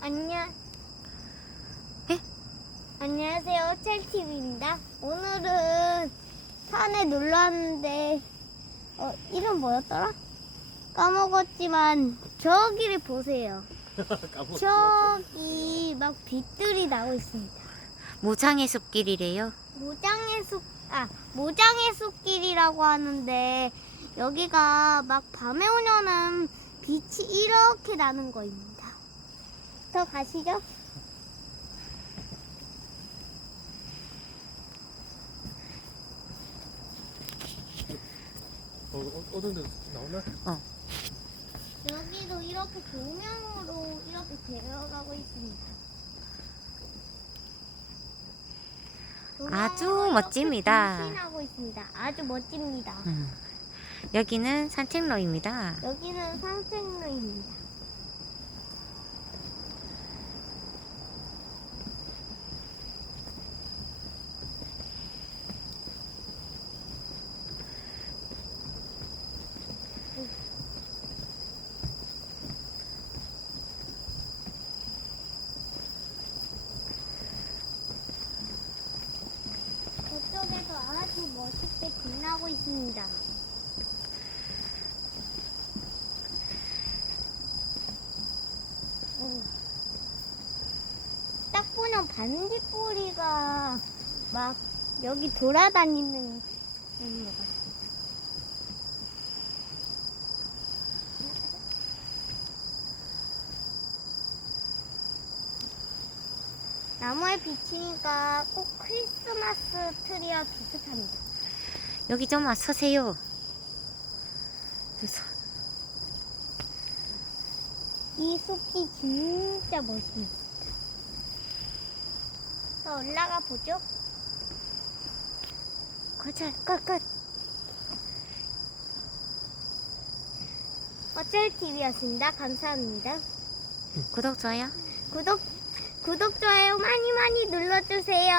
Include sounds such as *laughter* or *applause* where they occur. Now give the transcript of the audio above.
안녕. 에? 안녕하세요. 첼TV입니다. 오늘은 산에 놀러 왔는데, 어, 이름 뭐였더라? 까먹었지만, 저기를 보세요. *laughs* 저기 막 빛들이 나고 있습니다. 모장의 숲길이래요. 모장의 숲, 아, 모장의 숲길이라고 하는데, 여기가 막 밤에 오면은 빛이 이렇게 나는 거입니다. 더 가시죠. 어, 어, 어떤 데서 나오나? 여기도 이렇게 조명으로 이렇게 되어가고 있습니다. 아주 멋집니다. 변신하고 있습니다. 아주 멋집니다. 음. 여기는 산책로입니다. 여기는 산책로입니다. 저쪽에서 아주 빛나고 있습니다. 어. 딱 보면 반딧불이가 막 여기 돌아다니는 것 같아요. 나무에 비치니까 꼭 크리스마스 트리와 비슷합니다. 여기 좀 와 서세요. 이 숲이 진짜 멋있습니다. 더 올라가 보죠. 가자, 끝, 끝. 어쩔 TV였습니다. 감사합니다. 구독, 좋아요. 구독, 구독, 좋아요 많이 많이 눌러주세요.